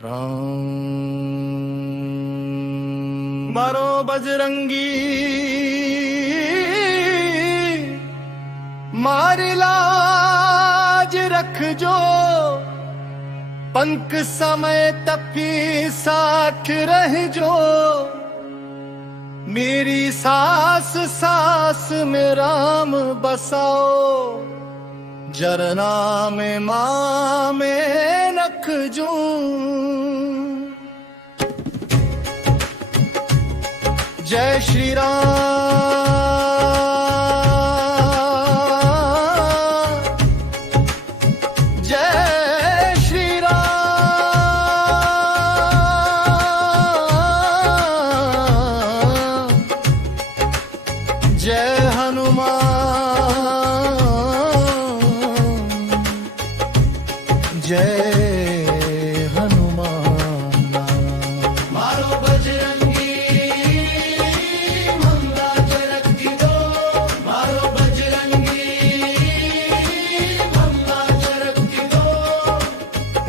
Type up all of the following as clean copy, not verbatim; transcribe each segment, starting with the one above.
राम। मारो बजरंगी मारी लाज रख जो, पंख समय तपी साथ रह जो। मेरी सास सास में राम बसाओ, जरना में माँ में रख जो। जय श्री राम, जय श्री राम, जय हनुमान, जय हनुमान। मारो बजरंगी ममता रखी दो, मारो बजरंगी ममता रखी दो।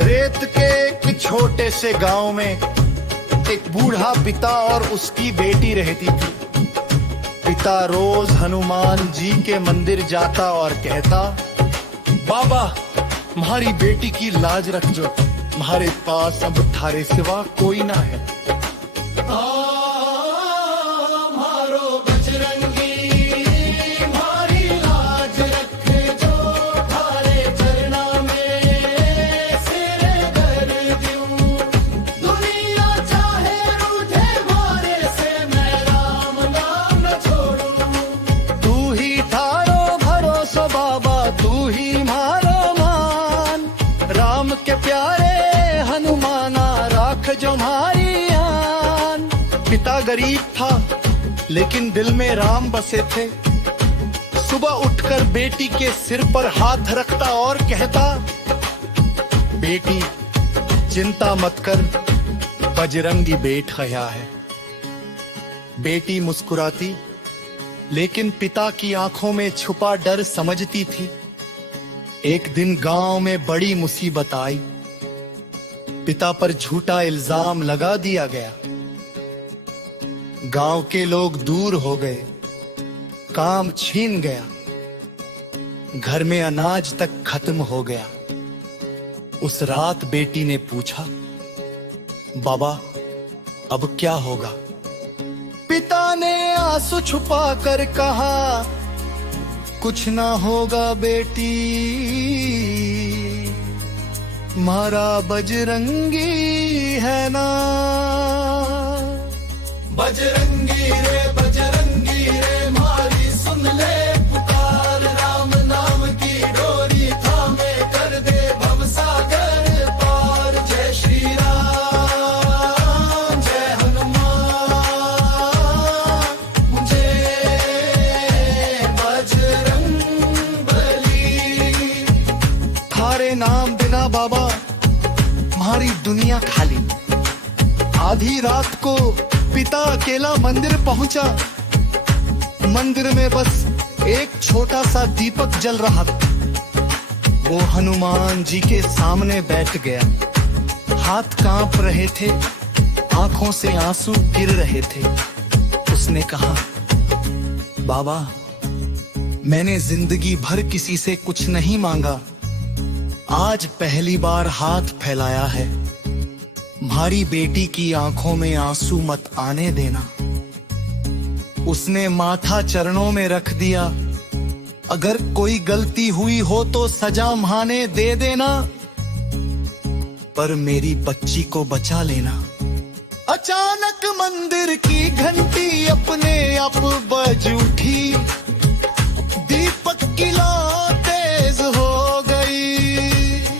रेत के एक छोटे से गांव में एक बूढ़ा पिता और उसकी बेटी रहती थी। पिता रोज हनुमान जी के मंदिर जाता और कहता, बाबा तुम्हारी बेटी की लाज रख जो, तुम्हारे पास अब थारे सिवा कोई ना है। मारो बजरंगी मारी लाज रख जो, थारे चरना में सिर कर दूं। दुनिया चाहे रूठे मारे से, मैं राम नाम न छोड़ूं। तू ही थारो भरोसा बाबा, तू ही मारो मान। राम के प्यारे हनुमाना राख जो मारी आन। पिता गरीब था लेकिन दिल में राम बसे थे। सुबह उठकर बेटी के सिर पर हाथ रखता और कहता, बेटी चिंता मत कर, बजरंगी बैठ गया है। बेटी मुस्कुराती लेकिन पिता की आंखों में छुपा डर समझती थी। एक दिन गांव में बड़ी मुसीबत आई। पिता पर झूठा इल्जाम लगा दिया गया। गांव के लोग दूर हो गए, काम छीन गया, घर में अनाज तक खत्म हो गया। उस रात बेटी ने पूछा, बाबा अब क्या होगा? पिता ने आंसू छुपा कर कहा, कुछ ना होगा बेटी, मारा बजरंगी है ना। बजरंगी रे मारी सुन ले पुकार। राम नाम की डोरी थामे कर दे भवसागर पार। जय श्री राम, जय हनुमान, जय बजरंगबली। थारे नाम बिना बाबा हमारी दुनिया खाली। आधी रात को पिता अकेला मंदिर पहुंचा। मंदिर में बस एक छोटा सा दीपक जल रहा था। वो हनुमान जी के सामने बैठ गया। हाथ कांप रहे थे, आंखों से आंसू गिर रहे थे। उसने कहा, बाबा मैंने जिंदगी भर किसी से कुछ नहीं मांगा, आज पहली बार हाथ फैलाया है। तुम्हारी बेटी की आंखों में आंसू मत आने देना। उसने माथा चरणों में रख दिया। अगर कोई गलती हुई हो तो सजा माने दे देना, पर मेरी बच्ची को बचा लेना। अचानक मंदिर की घंटी अपने आप बज उठी। दीपक की लौ तेज हो गई।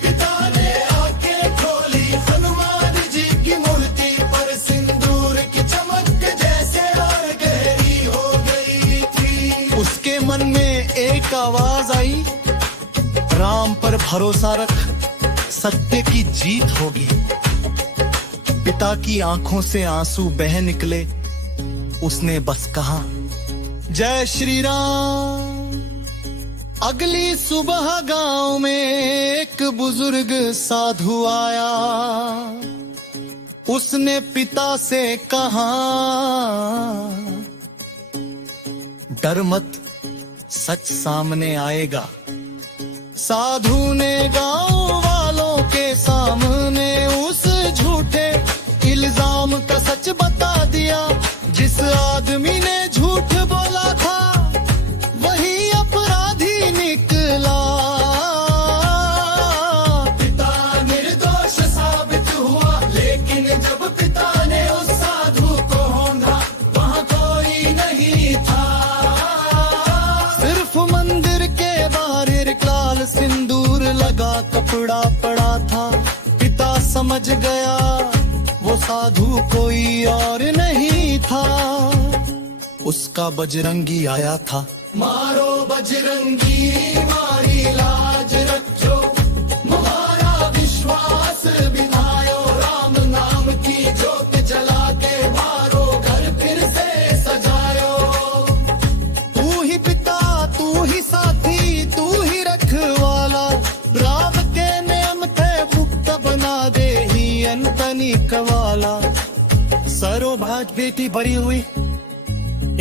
पिता ने आंखें खोली, हनुमान जी की मूर्ति पर सिंदूर की चमक जैसे और गहरी हो गई थी। उसके मन में एक आवाज आई, राम पर भरोसा रख, सत्य की जीत होगी। पिता की आंखों से आंसू बह निकले। उसने बस कहा, जय श्री राम। अगली सुबह गांव में एक बुजुर्ग साधु आया। उसने पिता से कहा, डर मत, सच सामने आएगा। साधु ने गांव वालों के सामने उस झूठे इल्जाम का सच बता दिया। जिस आदमी ने झूठ बोला था वही अपराधी निकला। पिता निर्दोष साबित हुआ, लेकिन जब पिता ने उस साधु को ढूंढा वहाँ कोई नहीं था। सिर्फ मंदिर के बाहर लाल सिंदूर लगा कपड़ा पड़ा था। पिता समझ गया वो साधु कोई और नहीं था, उसका बजरंगी आया था। मारो बजरंगी मारी लाज रखो, तुम्हारा विश्वास बिनायो। राम नाम की ज्योत जला के मारो घर फिर से सजायो। तू ही पिता, तू ही साथी, तू ही रखवाला। राम के नियम थे मुक्त बना दे ही अंतनी कवाला। सरोभाज बेटी बड़ी हुई।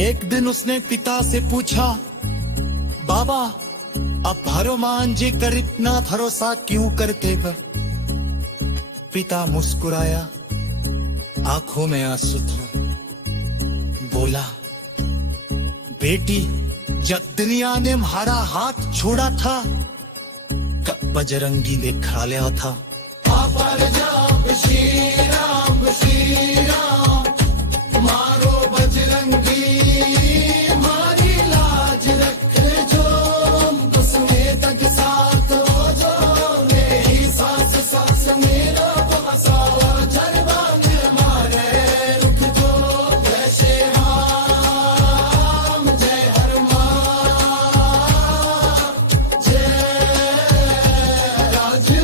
एक दिन उसने पिता से पूछा, बाबा अब हनुमान जी कर इतना भरोसा क्यों करते हो? पिता मुस्कुराया, आंखों में आंसू था। बोला, बेटी जब दुनिया ने हमारा हाथ छोड़ा था कब बजरंगी ने खा लिया था। पर जाप श्री राम मारो बजरंगी मारी लाज रख जो। उसमें तक साथ हो जो, मेरी सास सास मेरा बसावा जरबान मारे रुक जो। जय श्री राम जय हनुमान जय राजू।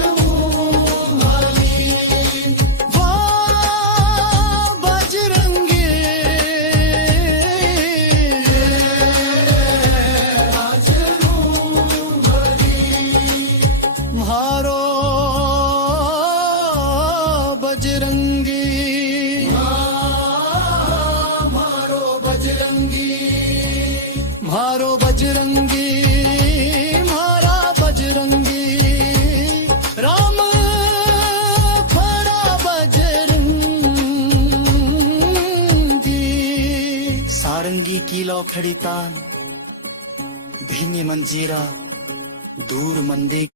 मारो बजरंगी मारो बजरंगी मारो बजरंगी मारा बजरंगी। राम फरा बजरंगी। सारंगी की लौखड़ी तान, भीनी मंजीरा, दूर मंदिर।